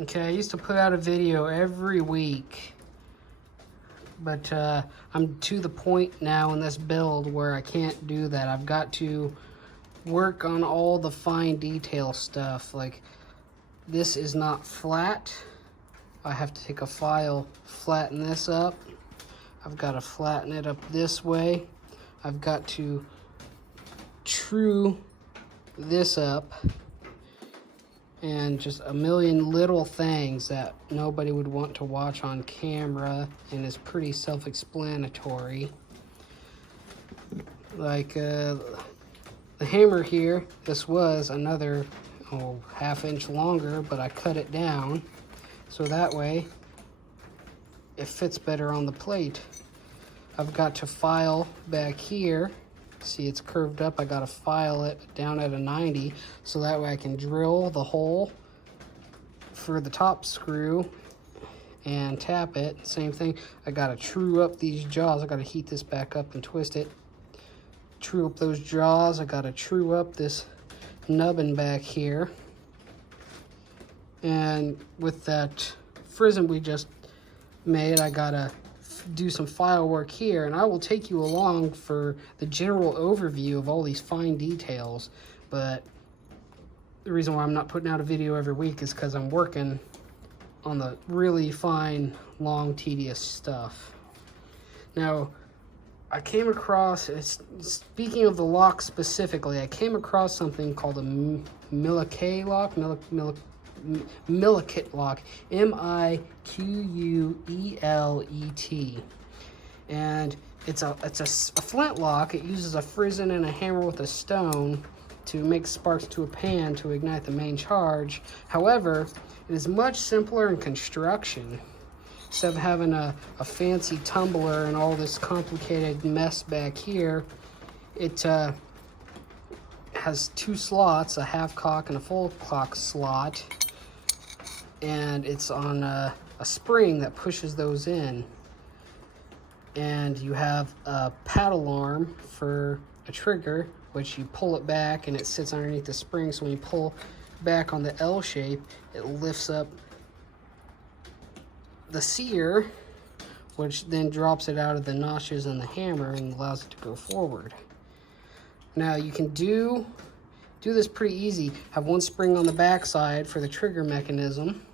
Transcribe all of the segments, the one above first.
Okay, I used to put out a video every week, but I'm to the point now in this build where I can't do that. I've got to work on all the fine detail stuff. Like, this is not flat. I have to take a file, flatten this up. I've got to flatten it up this way. I've got to true this up. And just a million little things that nobody would want to watch on camera and is pretty self-explanatory. Like the hammer here, this was another half-inch longer, but I cut it down so that way it fits better on the plate. I've got to file back here. See, it's curved up. I got to file it down at a 90 so that way I can drill the hole for the top screw and tap it. Same thing, I got to true up these jaws. I got to heat this back up and twist it. True up those jaws. I got to true up this nubbin back here. And with that Frizzen we just made, I got to do some file work here, and I will take you along for the general overview of all these fine details. But the reason why I'm not putting out a video every week is because I'm working on the really fine, long, tedious stuff. Now, I came across, speaking of the lock specifically, I came across something called a Miquelet lock, Miquelet lock, M-I-Q-U-E-L-E-T, and it's a flintlock. It uses a Frizzen and a hammer with a stone to make sparks to a pan to ignite the main charge. However, it is much simpler in construction. Instead of having a fancy tumbler and all this complicated mess back here, it has two slots, a half cock and a full cock slot. And it's on a spring that pushes those in. And you have a paddle arm for a trigger, which you pull it back and it sits underneath the spring. So when you pull back on the L shape, it lifts up the sear, which then drops it out of the notches in the hammer and allows it to go forward. Now you can do this pretty easy. Have one spring on the back side for the trigger mechanism,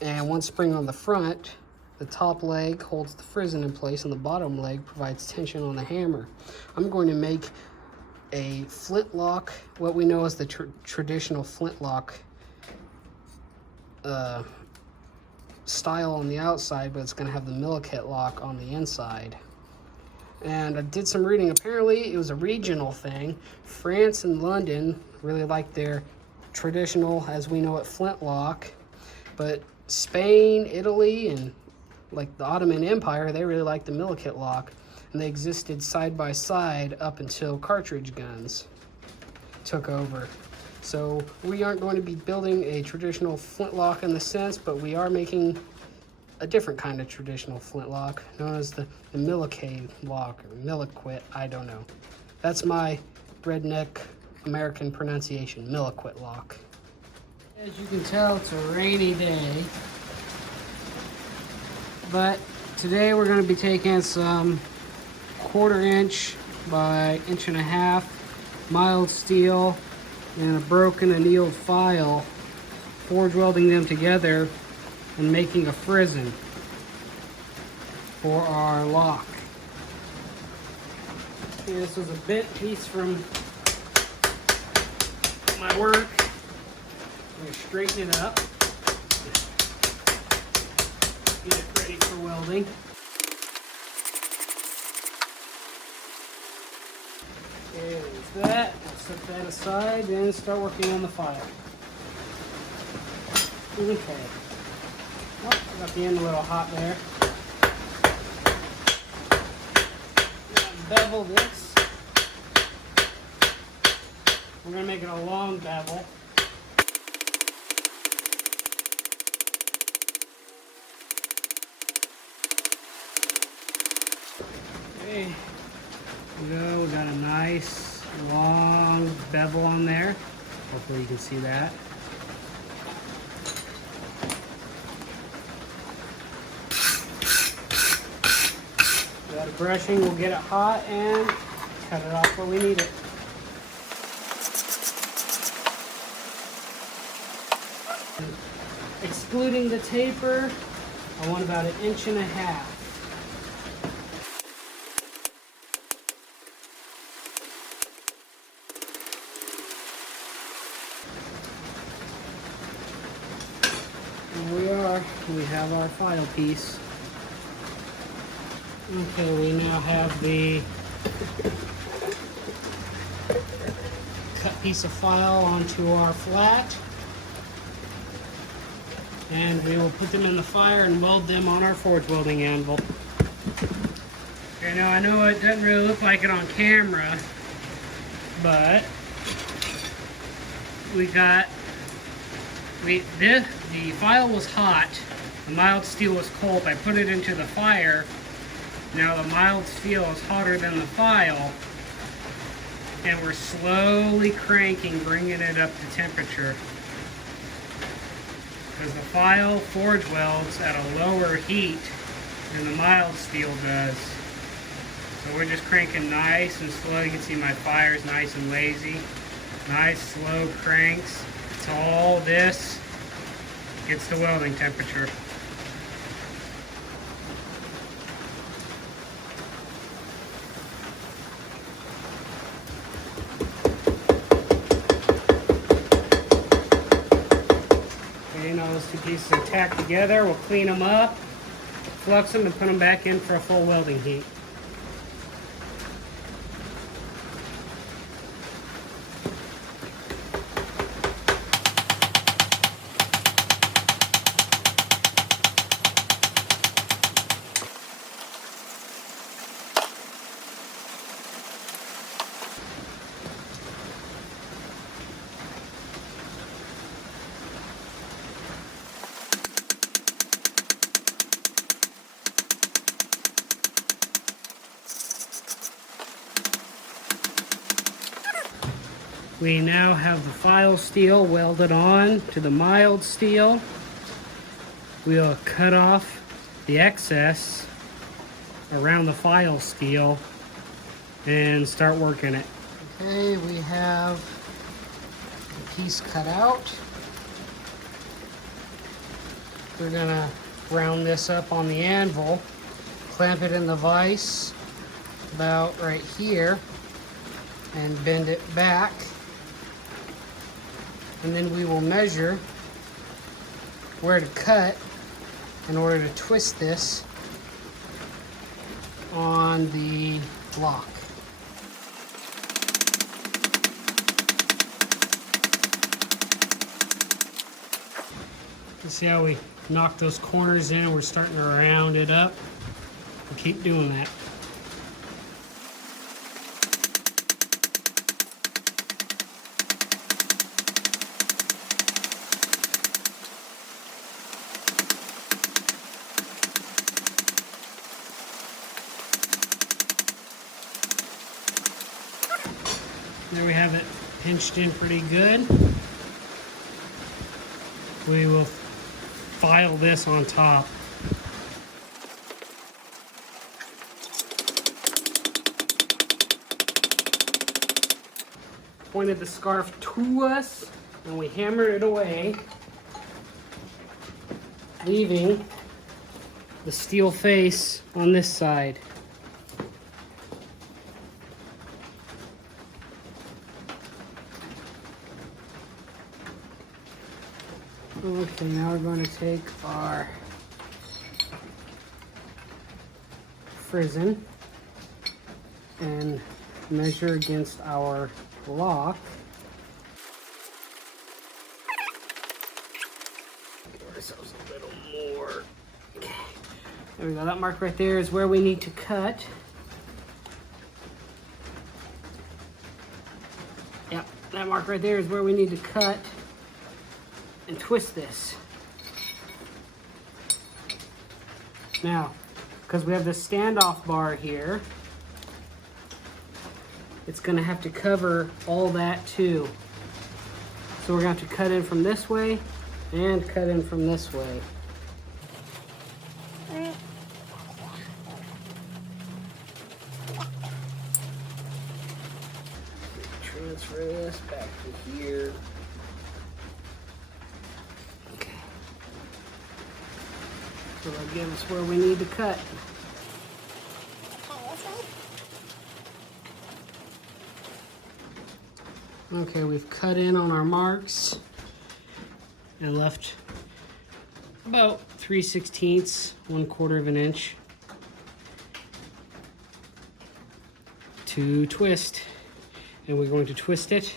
and one spring on the front. The top leg holds the Frizzen in place, and the bottom leg provides tension on the hammer. I'm going to make a flintlock, what we know as the traditional flintlock style on the outside, but it's going to have the Miquelet lock on the inside. And I did some reading. Apparently, it was a regional thing. France and London really like their traditional, as we know it, flintlock, but Spain, Italy, and like the Ottoman Empire, they really liked the Miquelet lock, and they existed side by side up until cartridge guns took over. So we aren't going to be building a traditional flintlock in the sense, but we are making a different kind of traditional flintlock known as the Miquelet lock, or Miquelet, I don't know. That's my redneck American pronunciation, Miquelet lock. As you can tell, it's a rainy day, but today we're going to be taking some 1/4 inch by 1.5 inch mild steel and a broken annealed file, forge welding them together and making a Frizzen for our lock. Okay, this was a bent piece from my work. I'm going to straighten it up, get it ready for welding. Okay, there's that. I'll set that aside and start working on the file. Okay. Oh, I got the end a little hot there. Bevel this. We're going to make it a long bevel. Okay, we got a nice long bevel on there. Hopefully you can see that. Got a brushing, we'll get it hot and cut it off where we need it. Excluding the taper, I want about 1.5 inches. Here we have our file piece. Okay, we now have the cut piece of file onto our flat. And we will put them in the fire and weld them on our forge welding anvil. Okay, now I know it doesn't really look like it on camera, but the file was hot, the mild steel was cold. I put it into the fire. Now the mild steel is hotter than the file, and we're slowly cranking, bringing it up to temperature. Because the file forge welds at a lower heat than the mild steel does. So we're just cranking nice and slow. You can see my fire's nice and lazy. Nice slow cranks. It's all this gets the welding temperature. Okay, now those two pieces are tacked together. We'll clean them up, flux them, and put them back in for a full welding heat. We now have the file steel welded on to the mild steel. We'll cut off the excess around the file steel and start working it. Okay, we have the piece cut out. We're gonna round this up on the anvil, clamp it in the vise about right here, and bend it back. And then we will measure where to cut in order to twist this on the block. You see how we knock those corners in? We're starting to round it up. We'll keep doing that. There we have it pinched in pretty good. We will file this on top. Pointed the scarf to us and we hammered it away, leaving the steel face on this side. Okay, now we're going to take our Frizzen and measure against our block. Give ourselves a little more. Okay. There we go. That mark right there is where we need to cut. Yep, that mark right there is where we need to cut and twist this. Now, because we have the standoff bar here, it's going to have to cover all that too. So we're going to have to cut in from this way and cut in from this way. transfer this back to here. Okay. So that gives us where we need to cut. Okay, we've cut in on our marks and left about 3/16, 1/4 of an inch to twist. And we're going to twist it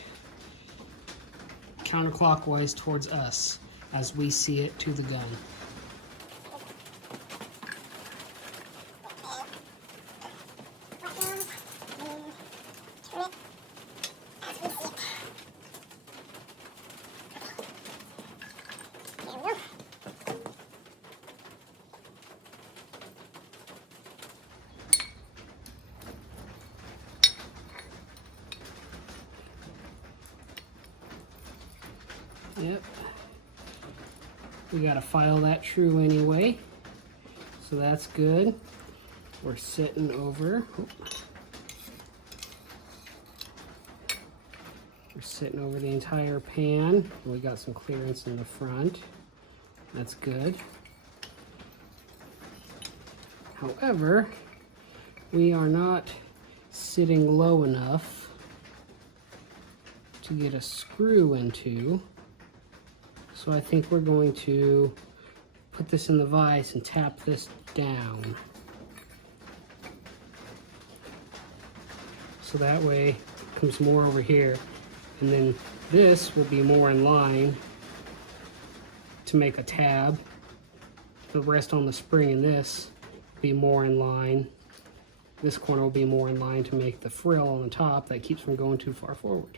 counterclockwise towards us as we see it to the gun. Yep. We gotta file that true anyway, so that's good. We're sitting over. We're sitting over the entire pan. We got some clearance in the front. That's good. However, we are not sitting low enough to get a screw into. So I think we're going to put this in the vise and tap this down. So that way it comes more over here. And then this will be more in line to make a tab. The rest on the spring and this will be more in line. This corner will be more in line to make the frill on the top that keeps from going too far forward.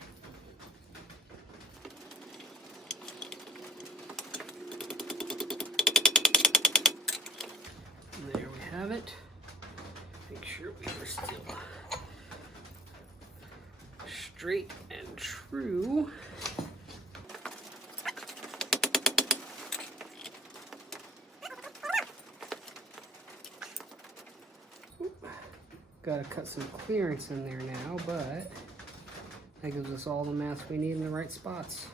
There we have it. Make sure we are still straight and true. Got to cut some clearance in there now, but that gives us all the mass we need in the right spots.